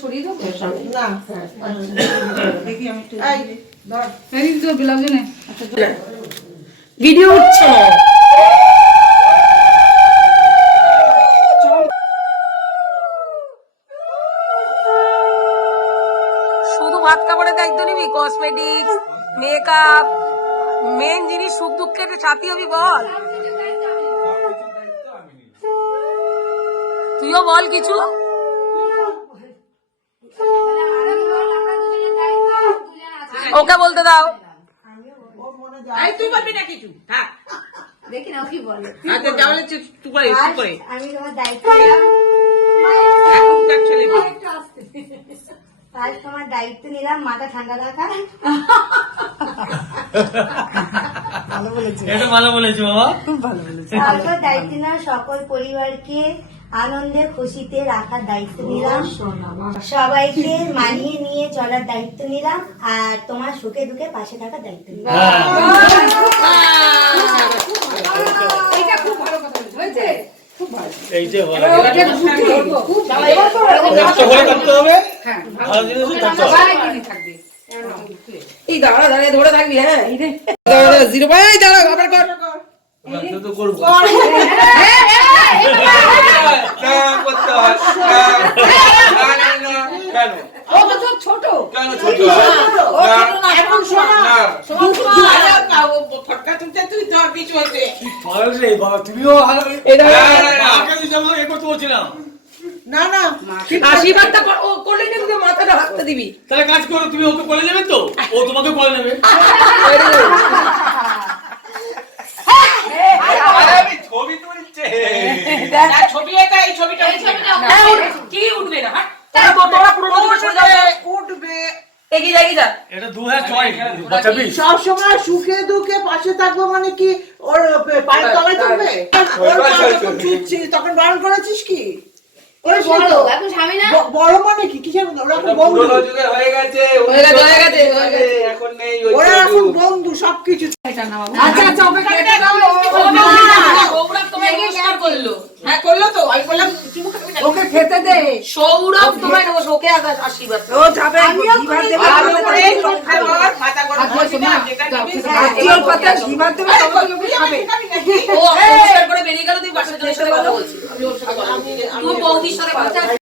ছড়িয়ে দাও না দেখি আমি একটু এই ধর এই তো ব্লাউজ নে আচ্ছা ভিডিও উঠছে শুধু ভাত কাপড়ের দায়িত্ব নিবি কসমেটিক্স মেকআপ মেন জিনিস সুখ দুঃখের সাথী হবি বল তুইও বল কিছু ওকে বলতে দাও এই তুই বলবি না কিছু থাক দেখি না কি বলে আচ্ছা তাহলে তুই করে আমি তোমার দায়িত্ব নিলাম এখন কার ছেলে আজ তোমার দায়িত্ব নিলাম মাথা ঠান্ডা রাখা ভালো বলেছো এটা ভালো বলেছো বাবা খুব ভালো বলেছে তারপর দায়িত্ব নিলাম সকল পরিবারকে আনন্দে খুশিতে রাখার দায়িত্ব নিলাম সবাইকে মানিয়ে নিয়ে চলার দায়িত্ব নিলাম আর তোমার সুখে দুঃখে পাশে থাকার দায়িত্ব নিলাম এটা খুব ভালো কথা বলেছো হয়েছে খুব ভালো এই যে বলা খুব ভালো এবার কষ্ট করে করতে হবে হ্যাঁ ভালো জিনিস করতে হবে সবাই কিনে থাকবে এই দাঁড়া দাঁড়িয়ে ধরে থাকবি হ্যাঁ এই রে দাঁড়া জিরো ভাই দাঁড়া আবার কর তো করব না করতে হয় না না কেন ও তো ছোট কেন ছোট এখন শোনা না ফটকা তুলতে তুই ধর পিছু হতে ভালো রে বাবা তুমিও ভালো এই দাঁড়া আগে দিতে আমি এ করতে বলছিলাম না না আশীর্বাদটা ও করলে না তুই মাথাটা হাতটা দিবি তাহলে কাজ করো তুমি ওকে বলে নেবে তো ও তোমাকে বলে নেবে আরে আমি ছবি তুলছে ছবি এটা এই ছবিটা কি উঠবে না তোরা পুরো উঠবে এগিয়ে যা এটা 2006 বাঁচাবি সব সময় সুখে দুঃখে পাশে থাকবো মানে কি ওর পায়ের তলায় থাকবে ওর পা যখন ছুটছিস তখন বারণ করেছিস কি ওই বড় এখন স্বামী না বড় মানে কি কিসের বন্ধু ওরা এখন বন্ধু পুরো যুগে হয়ে গেছে এখন নেই ওই ওরা এখন বন্ধু সবকিছু আচ্ছা আচ্ছা ওকে কেটে দাও সৌরভ তোমায় নমস্কার করলো হ্যাঁ করলো তো আমি বললাম চুমু খাবি না ওকে খেতে দে সৌরভ তোমায় ওকে আশীর্বাদ ও যাবে ঘিবার দেবে মাথা গরম করবি না যেটা নিবি আত্মীয়র কথা ঘিবার দেবে তবে লোকে খাবে ও নমস্কার করে বেরিয়ে গেল তুই বাসায় চলে এসে কথা বলছিস আমি ওর সাথে কথা বলছি তুই বৌদির সাথে কথা